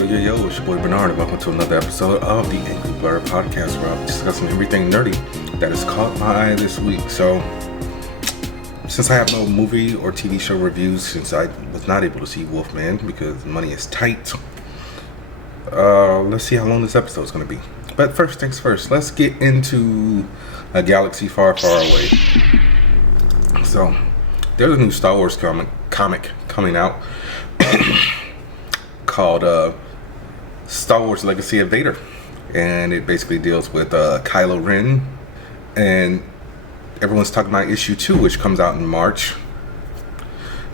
Yo, it's your boy Bernard, and welcome to another episode of the Angry Blerd podcast, where I'm discussing everything nerdy that has caught my eye this week. So, since I have no movie or TV show reviews, since I was not able to see Wolfman because money is tight, let's see how long this episode is going to be. But first things first, let's get into a galaxy far, far away. So, there's a new Star Wars comic coming out called Star Wars Legacy of Vader, and it basically deals with Kylo Ren, and everyone's talking about issue 2, which comes out in March,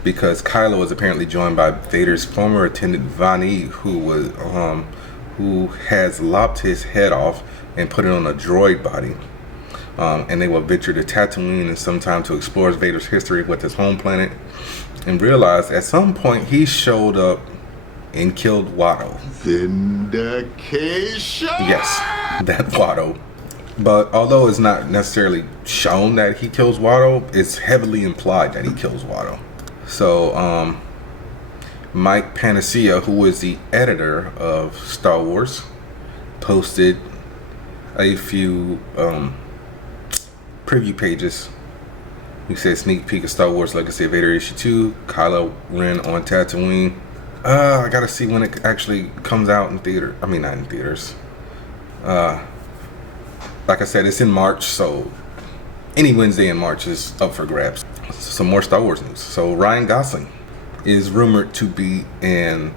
because Kylo is apparently joined by Vader's former attendant Vani, who has lopped his head off and put it on a droid body, and they will venture to Tatooine and sometime to explore Vader's history with his home planet, and realize at some point he showed up and killed Watto. Vindication? Yes, that Watto. But although it's not necessarily shown that he kills Watto, it's heavily implied that he kills Watto. So, Mike Panacea, who is the editor of Star Wars, posted a few preview pages. He said, sneak peek of Star Wars Legacy of Vader issue 2, Kylo Ren on Tatooine. I gotta see when it actually comes out in theater. I mean, not in theaters. Like I said, it's in March, so any Wednesday in March is up for grabs. Some more Star Wars news. So Ryan Gosling is rumored to be in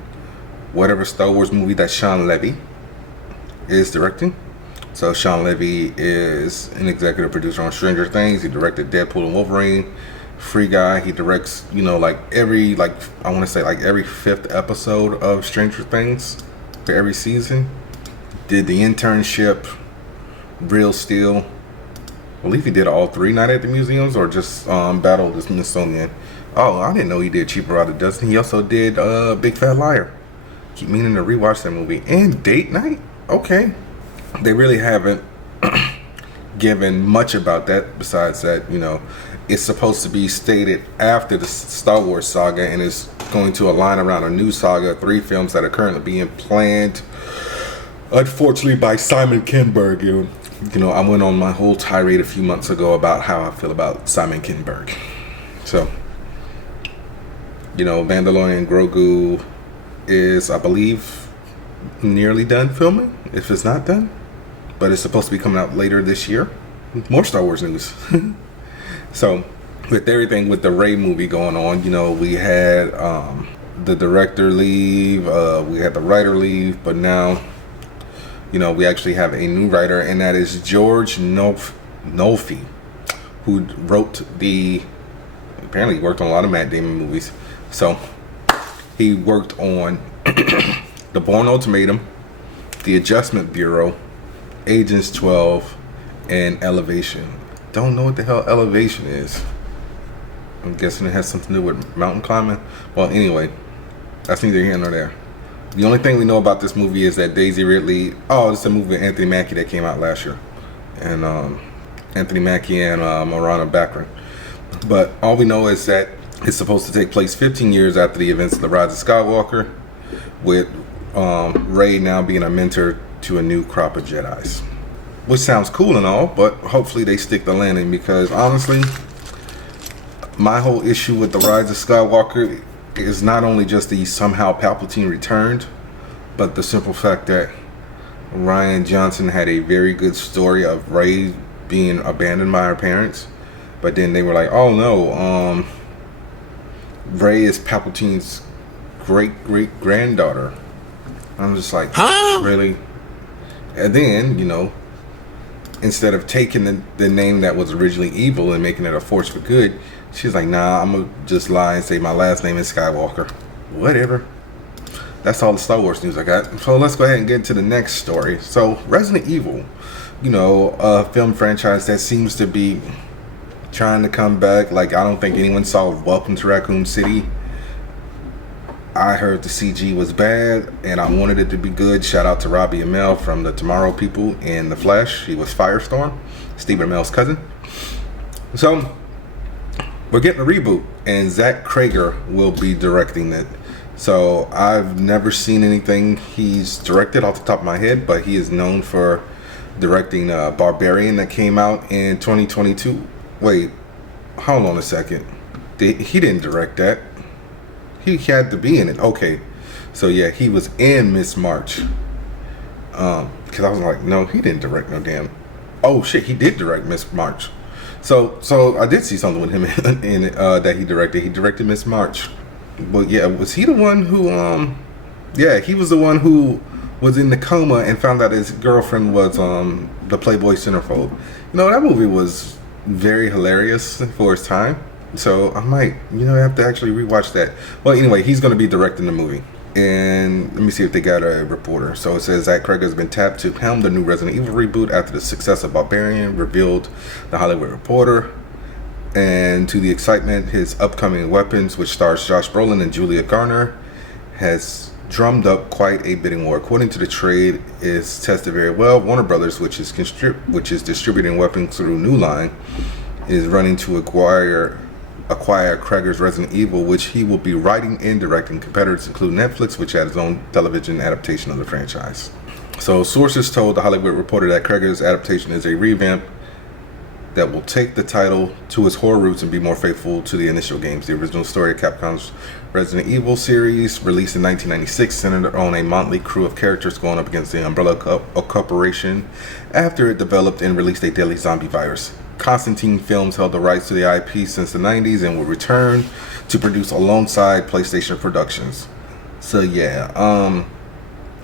whatever Star Wars movie that Sean Levy is directing. So Sean Levy is an executive producer on Stranger Things. He directed Deadpool and Wolverine. Free Guy. He directs, every 5th episode of Stranger Things for every season. Did The Internship, Real Steel. I believe he did all 3 Night at the Museums, or just Battle of the Smithsonian. Oh, I didn't know he did Cheaper Out of Dozen. He also did Big Fat Liar. Keep meaning to rewatch that movie. And Date Night? Okay. They really haven't given much about that, besides that, it's supposed to be stated after the Star Wars saga, and it's going to align around a new saga, 3 films that are currently being planned, unfortunately, by Simon Kinberg. I went on my whole tirade a few months ago about how I feel about Simon Kinberg. So, Mandalorian Grogu is, I believe, nearly done filming, if it's not done. But it's supposed to be coming out later this year. More Star Wars news. So, with everything with the Rey movie going on, we had the director leave, we had the writer leave, but now, we actually have a new writer, and that is George Nolfi, who apparently worked on a lot of Matt Damon movies. So, he worked on The Bourne Ultimatum, The Adjustment Bureau, Agents 12, and Elevation. Don't know what the hell Elevation is. I'm guessing it has something to do with mountain climbing. Well, anyway, that's neither here nor there. The only thing we know about this movie is that Daisy Ridley. Oh, it's a movie with Anthony Mackie that came out last year, and Anthony Mackie and Morana Baccarin. But all we know is that it's supposed to take place 15 years after the events of The Rise of Skywalker, with Rey now being a mentor to a new crop of Jedis. Which sounds cool and all, but hopefully they stick the landing, because honestly, my whole issue with The Rise of Skywalker is not only just the somehow Palpatine returned, but the simple fact that Rian Johnson had a very good story of Rey being abandoned by her parents, but then they were like, oh no, Rey is Palpatine's great-great-granddaughter. I'm just like, huh? Really? And then, instead of taking the name that was originally evil and making it a force for good, she's like, nah, I'm gonna just lie and say my last name is Skywalker. Whatever. That's all the Star Wars news I got. So let's go ahead and get into the next story. So Resident Evil, a film franchise that seems to be trying to come back. Like, I don't think anyone saw Welcome to Raccoon City. I heard the CG was bad, and I wanted it to be good. Shout out to Robbie Amell from the Tomorrow People in The Flash. He was Firestorm, Stephen Amell's cousin. So, we're getting a reboot, and Zach Cregger will be directing it. So I've never seen anything he's directed off the top of my head, but he is known for directing Barbarian that came out in 2022. Wait, hold on a second. He didn't direct that. He had to be in it. Okay, so yeah, he was in Miss March. Because I was like, no, he didn't direct no damn. Oh shit, he did direct Miss March. So I did see something with him in it that he directed. He directed Miss March. But yeah, was he the one who yeah, he was the one who was in the coma and found out his girlfriend was the Playboy centerfold. You know, that movie was very hilarious for its time. So I might, have to actually rewatch that. Well, anyway, he's going to be directing the movie. And let me see if they got a reporter. So it says Zach Cregger has been tapped to helm the new Resident Evil reboot after the success of Barbarian, revealed the Hollywood Reporter. And to the excitement, his upcoming Weapons, which stars Josh Brolin and Julia Garner, has drummed up quite a bidding war. According to the trade, is tested very well. Warner Brothers, which is distributing Weapons through New Line, is running to acquire Cregger's Resident Evil, which he will be writing and directing. Competitors include Netflix, which had its own television adaptation of the franchise. So sources told the Hollywood Reporter that Cregger's adaptation is a revamp that will take the title to its horror roots and be more faithful to the initial games. The original story of Capcom's Resident Evil series, released in 1996, centered on a motley crew of characters going up against the Umbrella Corporation after it developed and released a deadly zombie virus. Constantine Films held the rights to the IP since the 90s and will return to produce alongside PlayStation Productions. So yeah,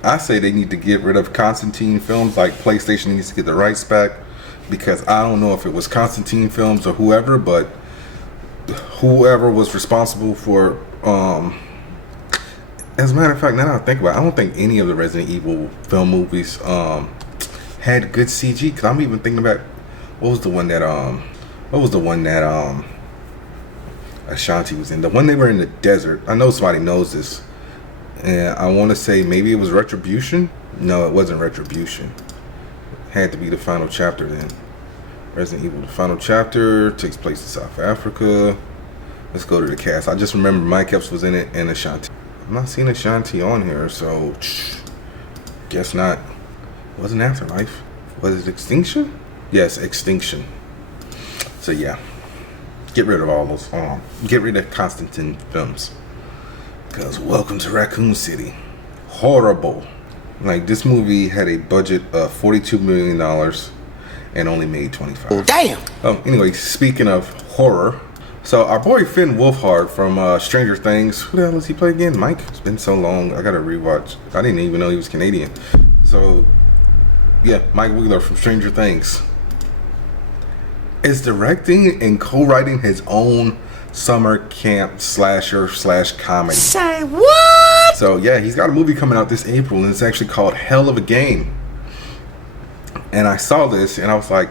I say they need to get rid of Constantine Films, like PlayStation needs to get the rights back, because I don't know if it was Constantine Films or whoever, but whoever was responsible for, as a matter of fact, now that I think about it, I don't think any of the Resident Evil film movies had good CG, because I'm even thinking about what was the one that Ashanti was in, the one they were in the desert. I know somebody knows this, and I want to say maybe it was Retribution. No, it wasn't Retribution. Had to be the final chapter then. Resident Evil, the final chapter, takes place in South Africa. Let's go to the cast. I just remember Mike Epps was in it and Ashanti. I'm not seeing Ashanti on here, so guess not. It wasn't Afterlife. Was it Extinction? Yes, Extinction. So yeah, get rid of all those. Get rid of Constantine Films, because welcome to Raccoon City. Horrible. Like, this movie had a budget of $42 million and only made 25. Oh, damn! Anyway, speaking of horror, so our boy Finn Wolfhard from Stranger Things, who the hell does he play again? Mike? It's been so long, I gotta rewatch. I didn't even know he was Canadian. So, yeah, Mike Wheeler from Stranger Things is directing and co-writing his own summer camp slasher / comedy. Say what? So yeah, he's got a movie coming out this April, and it's actually called Hell of a Game. And I saw this and I was like,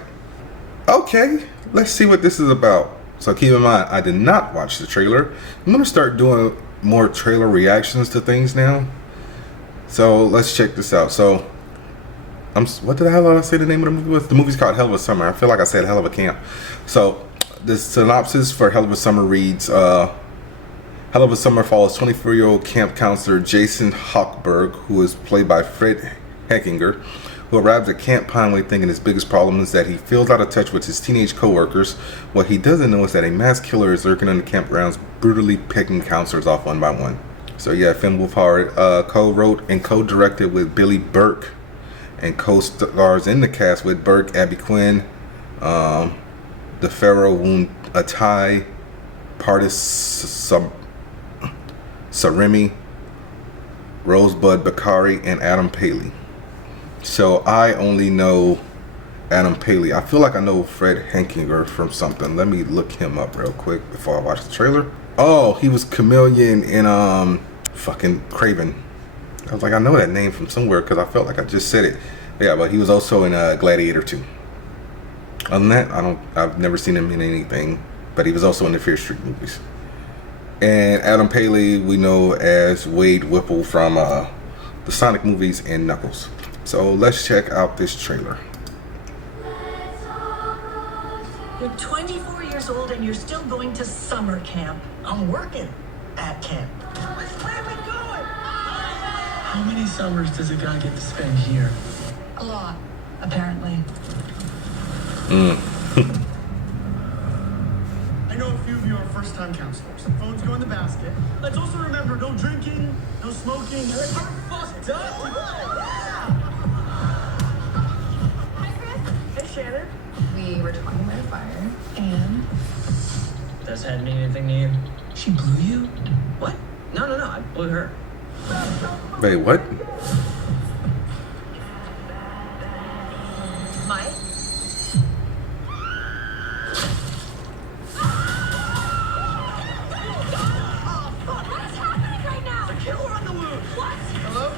okay, let's see what this is about. So keep in mind, I did not watch the trailer. I'm gonna start doing more trailer reactions to things now. So let's check this out. So what the hell did I say the name of the movie was? The movie's called Hell of a Summer. I feel like I said Hell of a Camp. So the synopsis for Hell of a Summer reads, Hell of a Summer follows 24-year-old camp counselor Jason Hochberg, who is played by Fred Heckinger, who arrives at Camp Pineway thinking his biggest problem is that he feels out of touch with his teenage co-workers. What he doesn't know is that a mass killer is lurking in the campgrounds, brutally picking counselors off one by one. So yeah, Finn Wolfhard co-wrote and co-directed with Billy Burke, and co-stars in the cast with Burke, Abby Quinn, the Pharaoh Woon Atai, Pardis Sarimi, Rosebud Bakari, and Adam Paley. So I only know Adam Paley. I feel like I know Fred Henkinger from something. Let me look him up real quick before I watch the trailer. Oh, he was Chameleon in fucking Craven. I was like, I know that name from somewhere because I felt like I just said it. Yeah, but he was also in Gladiator 2. Other than that, I've never seen him in anything, but he was also in the Fear Street movies. And Adam Paley, we know as Wade Whipple from the Sonic movies and Knuckles. So let's check out this trailer. You're 24 years old and you're still going to summer camp. I'm working at camp. Which way we go? How many summers does a guy get to spend here? A lot, apparently. I know a few of you are first-time counselors. Phones go in the basket. Let's also remember, no drinking, no smoking. We're fucked up. Hi, Chris. Hey, Shannon. We were talking about a fire, and Does that mean anything to you? She blew you? What? No, I blew her. Wait, what? Mike. What's happening right now? The killer on the loose. What? Hello?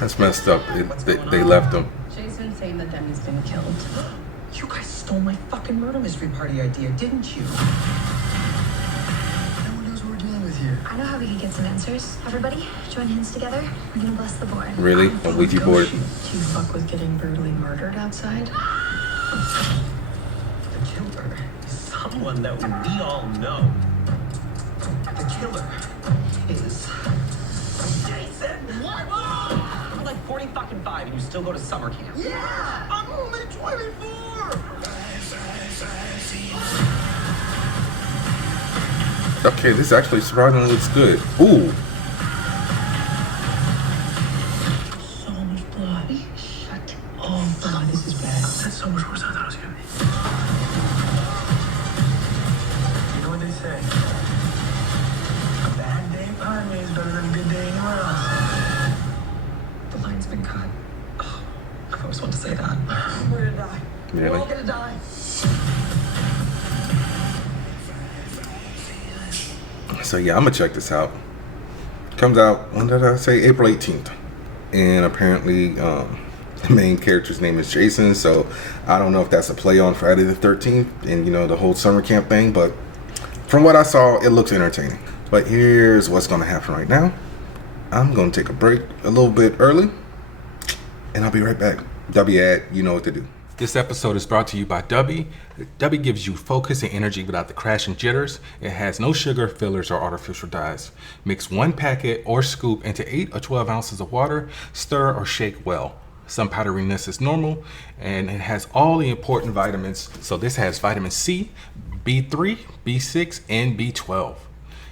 That's messed up. They left him. Jason's saying that Demi's been killed. You guys stole my fucking murder mystery party idea, didn't you? No one knows what we're dealing with here. I know how we can get some answers. Everybody, join hands together. We're gonna bless the board. Really? A Ouija board? Do you fuck with getting brutally murdered outside? The killer is someone that we all know. The killer is Jason. What? You're like 40 fucking 5 and you still go to summer camp. Yeah! I'm only 24! Okay, this actually surprisingly looks good. Ooh. So much blood. Shut. Oh, God, this is bad. That's so much worse than I thought it was gonna be. You know what they say? A bad day in Padme is better than a good day anywhere else. The line's been cut. Oh, I've always wanted to say that. We're gonna die. We're Really? all gonna die. So yeah, I'm gonna check this out. Comes out, when did I say? April 18th. And apparently the main character's name is Jason, so I don't know if that's a play on Friday the 13th and, you know, the whole summer camp thing, but from what I saw, it looks entertaining. But here's what's gonna happen right now. I'm gonna take a break a little bit early, and I'll be right back. W ad, you know what to do. This episode is brought to you by Dubby. Dubby gives you focus and energy without the crash and jitters. It has no sugar, fillers, or artificial dyes. Mix 1 packet or scoop into 8 or 12 ounces of water. Stir or shake well. Some powderiness is normal, and it has all the important vitamins. So this has vitamin C, B3, B6, and B12.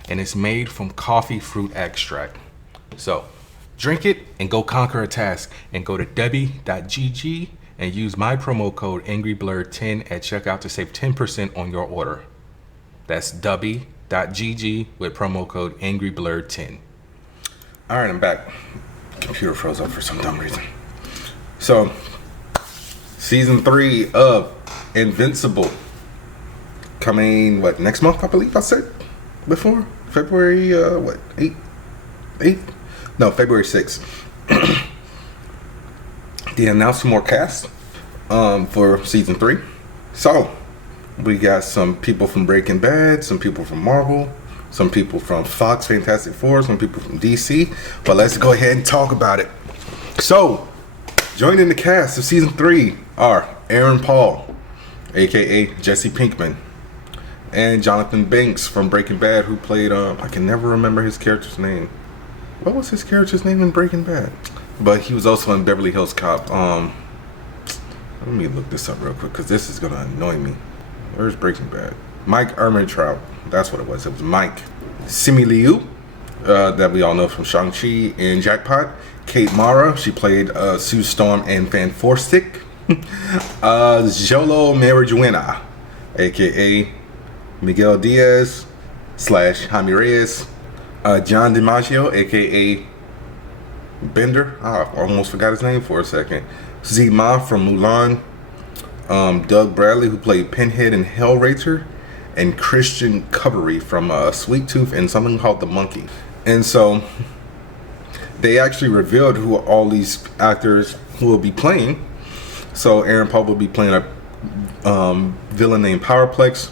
And it's made from coffee fruit extract. So drink it and go conquer a task, and go to Debbie.gg and use my promo code AngryBlerd10 at checkout to save 10% on your order. That's Dubby.gg with promo code AngryBlerd10. All right, I'm back. Computer froze up for some dumb reason. So, season 3 of Invincible coming next month? I believe I said before February 8th? No, February 6th. They announced some more cast for season 3. So we got some people from Breaking Bad, some people from Marvel, some people from Fox Fantastic Four, some people from DC. But let's go ahead and talk about it. So joining the cast of season 3 are Aaron Paul, aka Jesse Pinkman, and Jonathan Banks from Breaking Bad, who played I can never remember his character's name. What was his character's name in Breaking Bad? But he was also in Beverly Hills Cop. Let me look this up real quick, because this is gonna annoy me. Where's Breaking Bad? Mike Ehrmantraut. That's what it was. It was Mike. Simu Liu, that we all know from Shang-Chi and Jackpot. Kate Mara, she played Sue Storm and Van Forstick. Jolo Marijuana, aka Miguel Diaz / Jaime Reyes. John DiMaggio, aka Bender, I almost forgot his name for a second. Zima from Mulan. Doug Bradley, who played Pinhead in Hellraiser, and Christian Covery from Sweet Tooth and something called The Monkey. And so they actually revealed who all these actors who will be playing. So Aaron Paul will be playing a villain named Powerplex,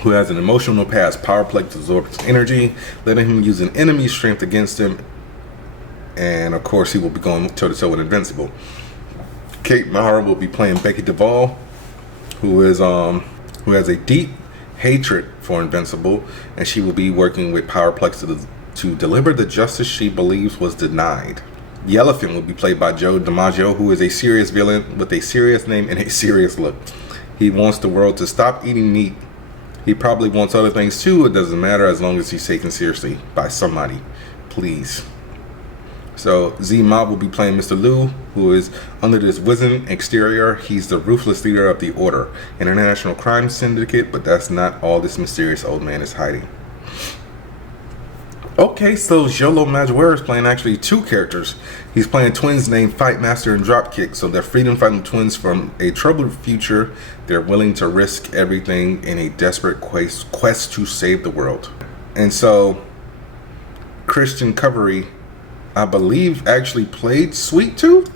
who has an emotional past. Powerplex absorbs energy, letting him use an enemy's strength against him. And of course, he will be going toe to toe with Invincible. Kate Mara will be playing Becky Duvall, who has a deep hatred for Invincible, and she will be working with Powerplex to deliver the justice she believes was denied. The Elephant will be played by Joe DiMaggio, who is a serious villain with a serious name and a serious look. He wants the world to stop eating meat. He probably wants other things too. It doesn't matter as long as he's taken seriously by somebody. Please. So Z-Mob will be playing Mr. Liu, who is under this wizened exterior. He's the ruthless leader of the Order, an international crime syndicate, but that's not all this mysterious old man is hiding. Okay, so Jolo Madureira is playing actually two characters. He's playing twins named Fightmaster and Dropkick. So they're freedom fighting twins from a troubled future. They're willing to risk everything in a desperate quest to save the world. And so Christian Covery, I believe, actually played Sweet Tooth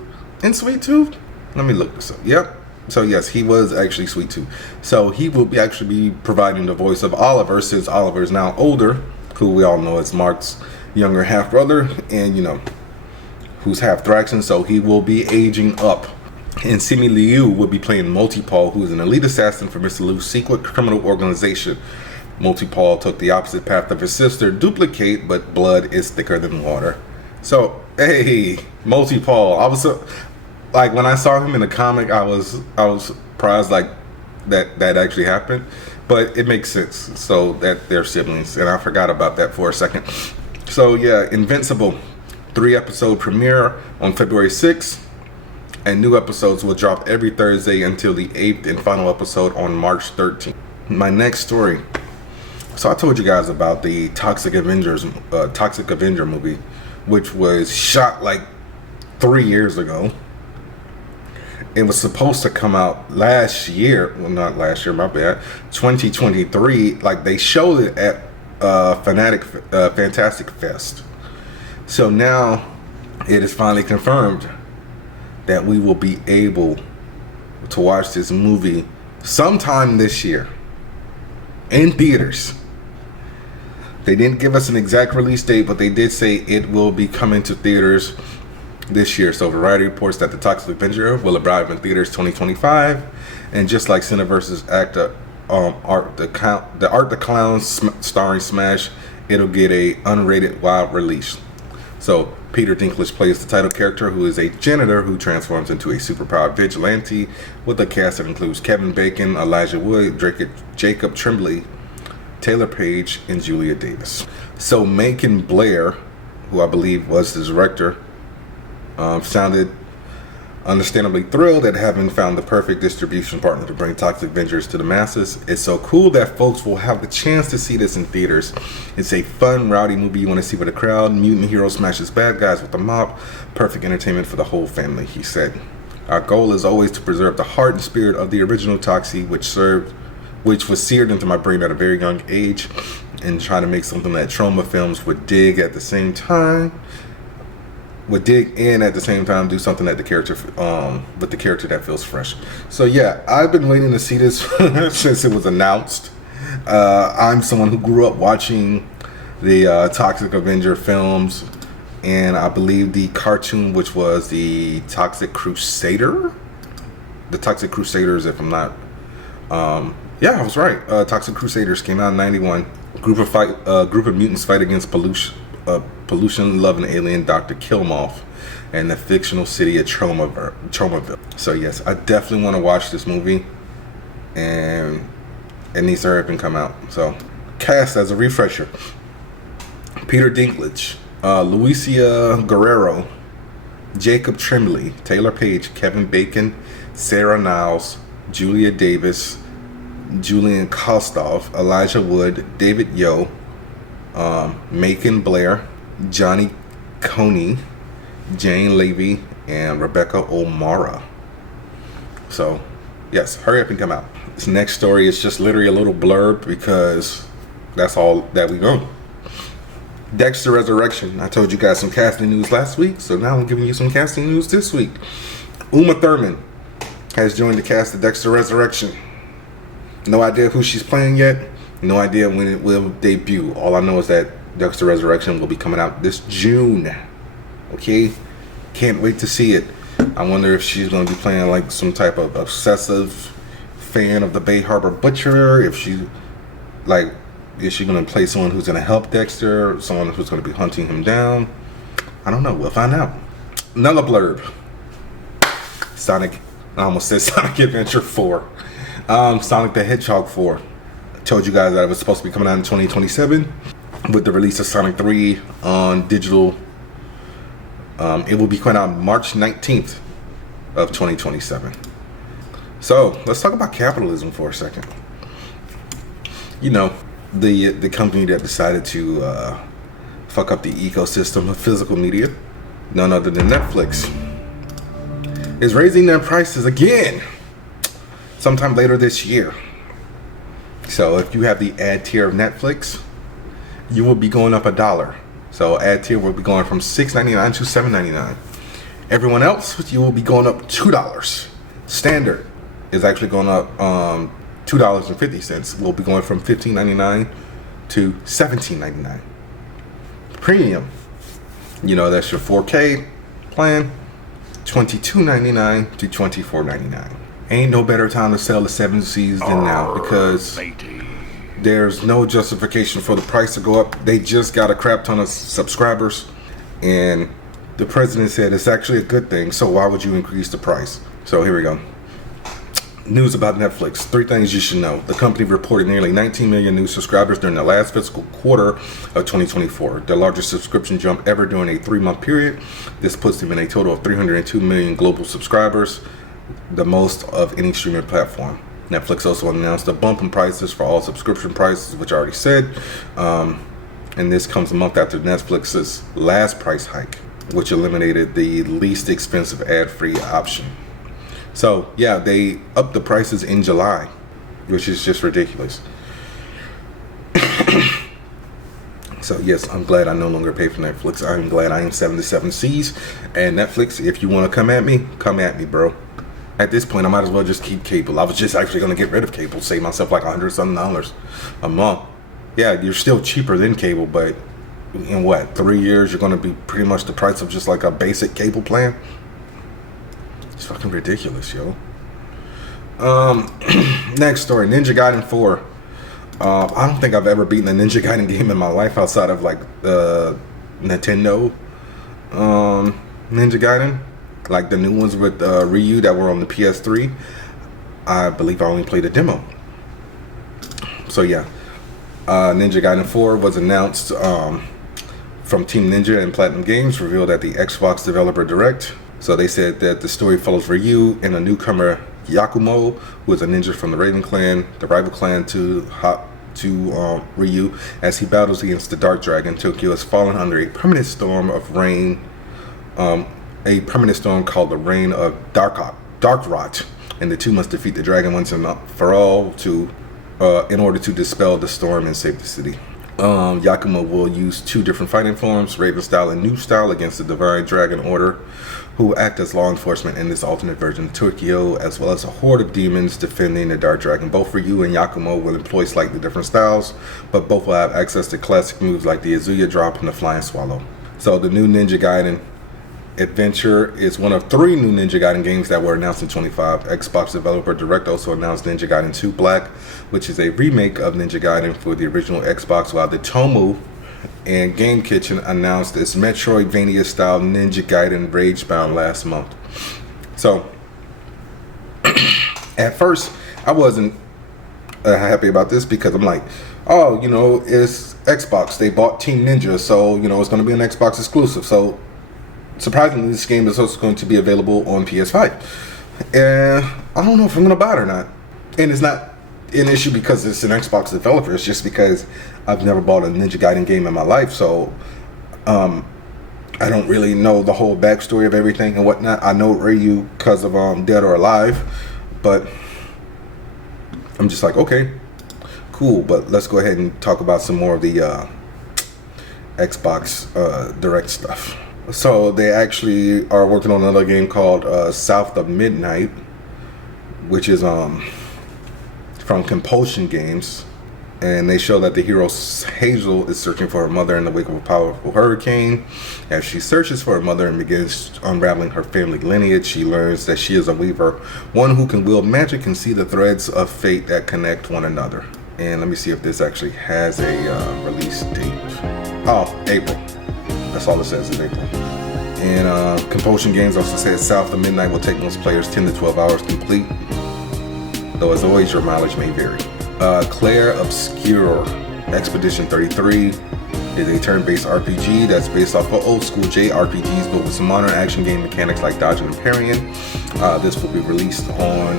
in Sweet Tooth. Let me look this up. Yep. So yes, he was actually Sweet Tooth. So he will be providing the voice of Oliver, since Oliver is now older, who we all know as Mark's younger half brother, and who's half Thraxan. So he will be aging up. And Simi Liu will be playing Multi-Paul, who is an elite assassin for Mr. Liu's secret criminal organization. Multi-Paul took the opposite path of his sister, Duplicate, but blood is thicker than water. So, hey, Multi-Paul. I was like, when I saw him in the comic, I was surprised like that actually happened, but it makes sense. So that they're siblings, and I forgot about that for a second. So yeah, Invincible 3-episode premiere on February 6th, and new episodes will drop every Thursday until the 8th and final episode on March 13th. My next story. So I told you guys about the Toxic Avenger movie, which was shot like 3 years ago. It was supposed to come out last year. Well, not last year, my bad. 2023. Like, they showed it at Fantastic Fest. So now it is finally confirmed that we will be able to watch this movie sometime this year in theaters. They didn't give us an exact release date, but they did say it will be coming to theaters this year. So Variety reports that the Toxic Avenger will arrive in theaters 2025, and just like Cineverse's Art the Clown starring Smash, it'll get a unrated wide release. So Peter Dinklage plays the title character, who is a janitor who transforms into a superpowered vigilante, with a cast that includes Kevin Bacon, Elijah Wood, Jacob Tremblay, Taylor Page, and Julia Davis. So Macon Blair, who I believe was the director, sounded understandably thrilled at having found the perfect distribution partner to bring Toxic Avengers to the masses. It's so cool that folks will have the chance to see this in theaters. It's a fun, rowdy movie you want to see with a crowd. Mutant hero smashes bad guys with a mop. Perfect entertainment for the whole family, he said. Our goal is always to preserve the heart and spirit of the original Toxie, which was seared into my brain at a very young age, and try to make something that trauma films would dig in at the same time, do something that the character with the character that feels fresh. So yeah, I've been waiting to see this since it was announced. I'm someone who grew up watching the Toxic Avenger films, and I believe the cartoon, which was the Toxic Crusaders, if I'm not yeah, I was right. Toxic Crusaders came out in '91. Group of mutants fight against pollution-loving alien Dr. Killmoth and the fictional city of Tromaville. So yes, I definitely want to watch this movie, and it needs to hurry up and come out. So, cast as a refresher: Peter Dinklage, Lucia Guerrero, Jacob Tremblay, Taylor Page, Kevin Bacon, Sarah Niles, Julia Davis, Julian Kostoff, Elijah Wood, David Yo, Macon Blair, Johnny Coney, Jane Levy, and Rebecca O'Mara. So, yes, hurry up and come out. This next story is just literally a little blurb because that's all that we know. Dexter Resurrection. I told you guys some casting news last week, so now I'm giving you some casting news this week. Uma Thurman has joined the cast of Dexter Resurrection. No idea who she's playing yet. No idea when it will debut. All I know is that Dexter Resurrection will be coming out this June. Okay? Can't wait to see it. I wonder if she's going to be playing like some type of obsessive fan of the Bay Harbor Butcher. If she Like, is she going to play someone who's going to help Dexter, someone who's going to be hunting him down? I don't know. We'll find out. Another blurb. Sonic, I almost said Sonic Adventure 4. Sonic the Hedgehog 4. I told you guys that it was supposed to be coming out in 2027 with the release of Sonic 3 on digital. It will be coming out March 19th of 2027. So let's talk about capitalism for a second. You know, the company that decided to fuck up the ecosystem of physical media, none other than Netflix, is raising their prices again sometime later this year. So if you have the ad tier of Netflix, you will be going up $1. So ad tier will be going from $6.99 to $7.99. Everyone else, you will be going up $2. Standard is actually going up $2.50. We'll be going from $15.99 to $17.99. Premium, you know, that's your 4K plan, $22.99 to $24.99. Ain't no better time to sell the 7 Cs than now, because there's no justification for the price to go up. They just got a crap ton of subscribers, and the president said it's actually a good thing, so why would you increase the price? So here we go. News about Netflix. 3 things you should know. The company reported nearly 19 million new subscribers during the last fiscal quarter of 2024, the largest subscription jump ever during a 3-month period. This puts them in a total of 302 million global subscribers, the most of any streaming platform. Netflix also announced a bump in prices for all subscription prices, which I already said. And this comes a month after Netflix's last price hike, which eliminated the least expensive ad-free option. So yeah, they upped the prices in July, which is just ridiculous. So yes, I'm glad I no longer pay for Netflix. I'm glad I am 77 C's. And Netflix, if you want to come at me, bro. At this point, I might as well just keep cable. I was just actually going to get rid of cable, save myself like $100-something a month. Yeah, you're still cheaper than cable, but in what, 3 years, you're going to be pretty much the price of just like a basic cable plan? It's fucking ridiculous, yo. Next story, Ninja Gaiden 4. I don't think I've ever beaten a Ninja Gaiden game in my life outside of like Nintendo Ninja Gaiden, like the new ones with Ryu that were on the PS3. I believe I only played a demo. So yeah, Ninja Gaiden 4 was announced from Team Ninja and Platinum Games, revealed at the Xbox Developer Direct. So they said that the story follows Ryu and a newcomer Yakumo, who is a ninja from the Raven Clan, the rival clan to Ryu, as he battles against the Dark Dragon. Tokyo has fallen under a permanent storm of rain, a permanent storm called the Reign of Dark Rot, and the two must defeat the dragon once and for all in order to dispel the storm and save the city. Yakumo will use 2 different fighting forms, Raven style and New style, against the Divine Dragon Order, who act as law enforcement in this alternate version of Tokyo, as well as a horde of demons defending the Dark Dragon. Both Ryu and Yakumo will employ slightly different styles, but both will have access to classic moves like the Azuya Drop and the Flying Swallow. So the new Ninja Gaiden Adventure is one of 3 new Ninja Gaiden games that were announced in 25. Xbox Developer Direct also announced Ninja Gaiden 2 Black, which is a remake of Ninja Gaiden for the original Xbox, while the Tomu and Game Kitchen announced its Metroidvania-style Ninja Gaiden Ragebound last month. So, at first, I wasn't happy about this because I'm like, oh, you know, it's Xbox. They bought Team Ninja, so, you know, it's going to be an Xbox exclusive. So, surprisingly, this game is also going to be available on PS5. And I don't know if I'm going to buy it or not. And it's not an issue because it's an Xbox developer. It's just because I've never bought a Ninja Gaiden game in my life. So I don't really know the whole backstory of everything and whatnot. I know Ryu because of Dead or Alive. But I'm just like, okay, cool. But let's go ahead and talk about some more of the Xbox Direct stuff. So they actually are working on another game called South of Midnight, which is from Compulsion Games, and they show that the hero Hazel is searching for her mother in the wake of a powerful hurricane. As she searches for her mother and begins unraveling her family lineage, she learns that she is a weaver, one who can wield magic and see the threads of fate that connect one another. And let me see if this actually has a release date. Oh, April. That's all it says is April. And Compulsion Games also says South of Midnight will take most players 10 to 12 hours to complete, though as always your mileage may vary. Claire Obscure Expedition 33 is a turn-based RPG that's based off of old school JRPGs but with some modern action game mechanics like dodging and parrying. This will be released on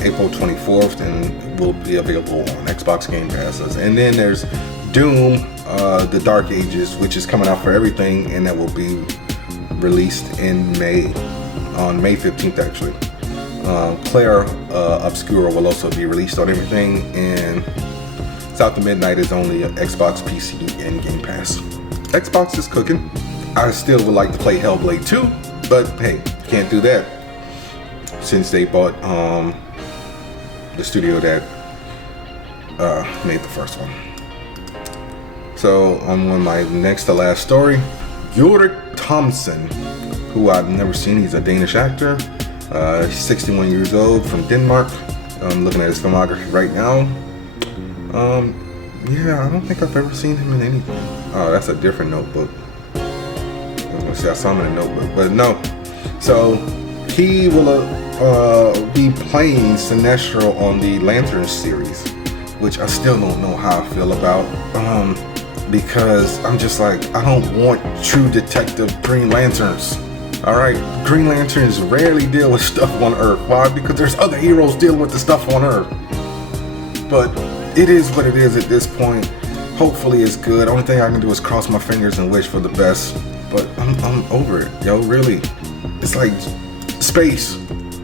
April 24th and will be available on Xbox Game Passes. And then there's Doom, The Dark Ages, which is coming out for everything, and that will be released in May, on May 15th actually. Claire Obscura will also be released on everything, and South of Midnight is only Xbox, PC, and Game Pass. Xbox is cooking. I still would like to play Hellblade 2, but hey, can't do that since they bought the studio that made the first one. So on my next to last story, Ulrik Thomsen, who I've never seen. He's a Danish actor. He's 61 years old, from Denmark. I'm looking at his filmography right now. Yeah, I don't think I've ever seen him in anything. Oh, that's a different Notebook. I was gonna say I saw him in a Notebook, but no. So he will be playing Sinestro on the Lantern series, which I still don't know how I feel about. Because I'm just like, I don't want True Detective Green Lanterns. Alright, Green Lanterns rarely deal with stuff on Earth. Why? Because there's other heroes dealing with the stuff on Earth. But it is what it is at this point. Hopefully it's good. Only thing I can do is cross my fingers and wish for the best. But I'm over it, yo, really. It's like space.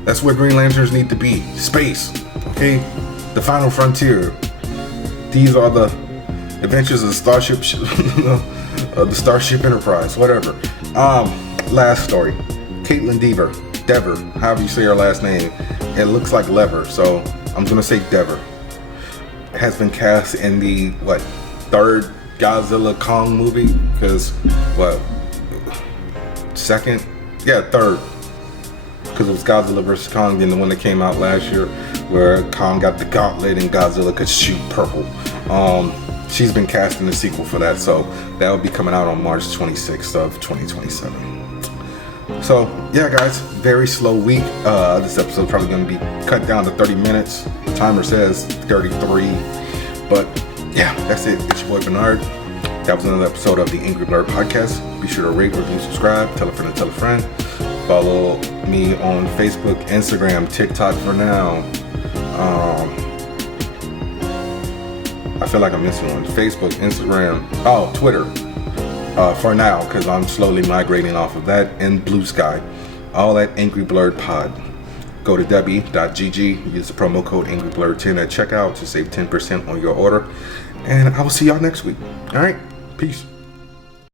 That's where Green Lanterns need to be. Space, okay? The final frontier. These are the adventures of the Starship, the Starship Enterprise, whatever. Last story. Caitlin Dever, however you say her last name. It looks like lever, so I'm gonna say Dever. Has been cast in the third Godzilla Kong movie? Because second? Yeah, third. Because it was Godzilla vs. Kong, then the one that came out last year where Kong got the gauntlet and Godzilla could shoot purple. She's been cast in the sequel for that, so that will be coming out on March 26th of 2027. So yeah, guys, very slow week. This episode probably going to be cut down to 30 minutes. The timer says 33, but yeah, that's it. It's your boy Bernard. That was another episode of the Angry Blerd podcast. Be sure to rate, review, subscribe, tell a friend and tell a friend. Follow me on Facebook, Instagram, TikTok for now. I feel like I'm missing one. Facebook, Instagram, Twitter for now, because I'm slowly migrating off of that, and Blue Sky. All at Angry Blerd Pod. Go to w.gg, use the promo code AngryBlerd10 at checkout to save 10% on your order. And I will see y'all next week. All right, peace.